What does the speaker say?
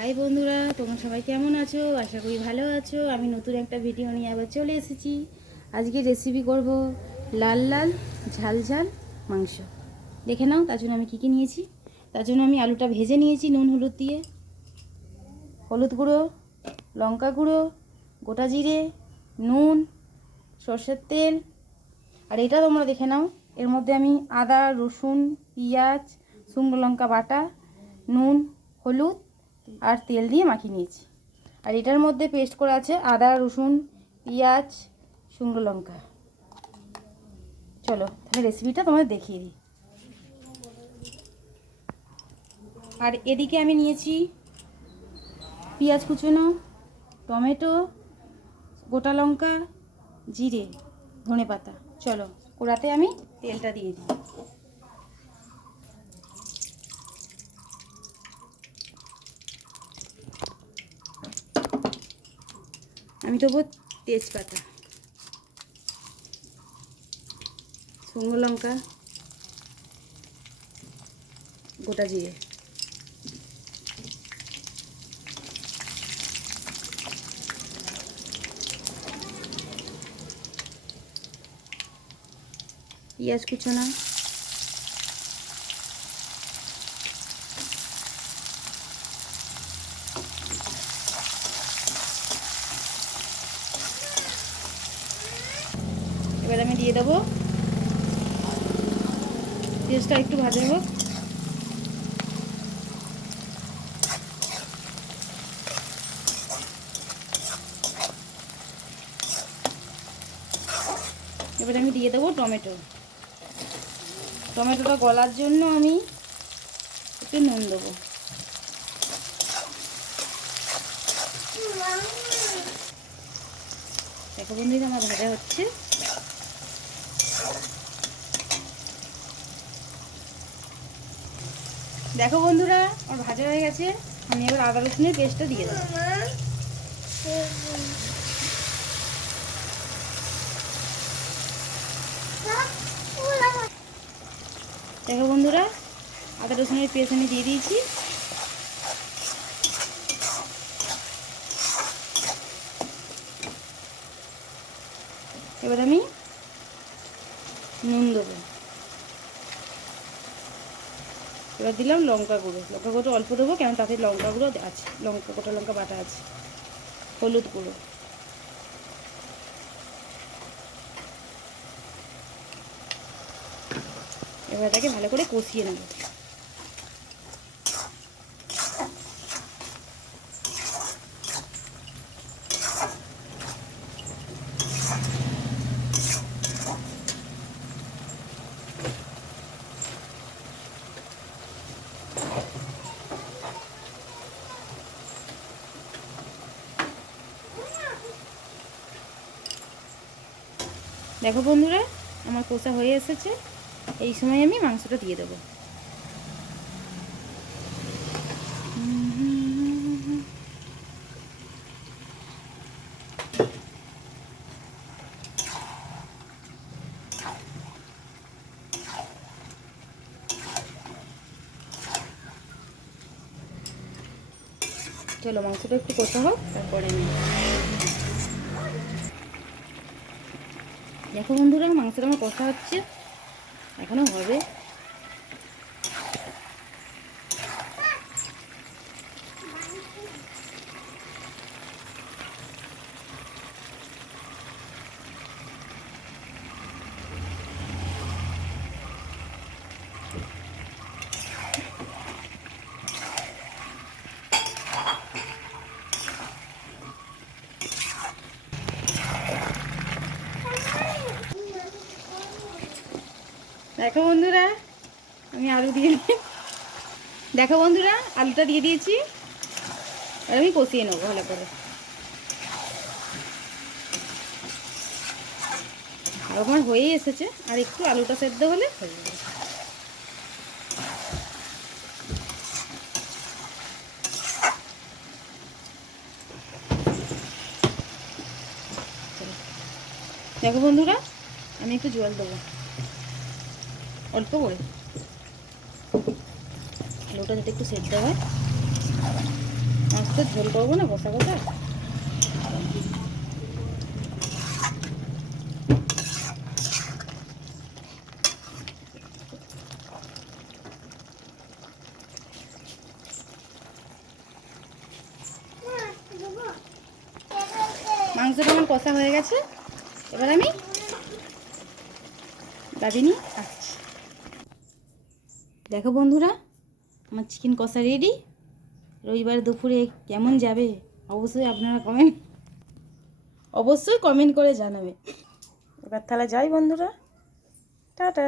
High বন্ধুরা, তোমরা সবাই কেমন আছো? আশা করি ভালো আছো। আমি নতুন একটা ভিডিও নিয়ে আবার চলে এসেছি। আজকে রেসিপি করব লাল লাল ঝাল ঝাল মাংস। দেখে নাও তার জন্য আমি কী কী নিয়েছি। তার জন্য আমি আলুটা ভেজে নিয়েছি নুন হলুদ দিয়ে, হলুদ গুঁড়ো, লঙ্কা গুঁড়ো, গোটা জিরে, নুন, সর্ষের তেল। আর এটা তোমরা দেখে নাও, এর মধ্যে আমি আদা রসুন পেঁয়াজ শুকনো লঙ্কা বাটা, নুন হলুদ আর তেল দিয়ে মাখিয়ে নিয়েছি। আর এটার মধ্যে পেস্ট করা আছে আদা রসুন পেঁয়াজ শুকনো লঙ্কা। চলো তাহলে রেসিপিটা তোমাদের দেখিয়ে দিই। আর এদিকে আমি নিয়েছি পেঁয়াজ কুচনো, টমেটো, গোটা লঙ্কা, জিরে, ধনেপাতা। চলো কড়াতে আমি তেলটা দিয়ে দিই। আমি দেবো তেজপাতা, শুকনো লঙ্কা, গোটা জিরে, পেঁয়াজ কুচোনা, এবার আমি দিয়ে দেবো। পেঁয়াজটা একটু ভাজা হোক। এবার আমি দিয়ে দেবো টমেটো। টমেটোটা গলার জন্য আমি একটু নুন দেবো। দেখো বন্ধুরা আমার ভাজা হচ্ছে। দেখো বন্ধুরা আমার ভাজা হয়ে গেছে। আমি এবার আদা রসুনের পেস্টটা দিয়ে দেবো। দেখো বন্ধুরা আদা রসুনের পেস্ট আমি দিয়ে দিয়েছি। এবার আমি নুন দেবো। এবার দিলাম লঙ্কা গুঁড়ো। লঙ্কা গুঁড়ো অল্প দেবো, কেন তাতে লঙ্কা গুঁড়ো আছে, গোটা লঙ্কা বাটা আছে। হলুদ গুঁড়ো, এবার এটাকে ভালো করে কষিয়ে নেব। দেখো বন্ধুরা আমার কষা হয়ে এসেছে। এই সময় আমি মাংসটা দিয়ে দেবো। চলো মাংসটা একটু কষা হোক, তারপরে আমি দেখো বন্ধুরা মাংসটা আমার কষা হচ্ছে, এখনো হবে। দেখো বন্ধুরা আমি আলু দিয়ে দেখো বন্ধুরা আলুটা দিয়ে দিয়েছি। আর আমি কষিয়ে নেবো ভালো করে। আর আমার হয়েই এসেছে, আর একটু আলুটা সেদ্ধ হলে হয়ে যাবে। দেখো বন্ধুরা আমি একটু জল দেবো অল্প করে, আলুটা যাতে একটু সেদ্ধ হয়। তো ঝোল করবো না, কষা কষা। মাংসটা আমার কষা হয়ে গেছে, এবার আমি দাবি নিয়ে আসছি। দেখো বন্ধুরা, আমার চিকেন কষা রেডি। রবিবার দুপুরে কেমন যাবে অবশ্যই কমেন্ট করে জানাবে। এবার তাহলে যাই বন্ধুরা, টাটা।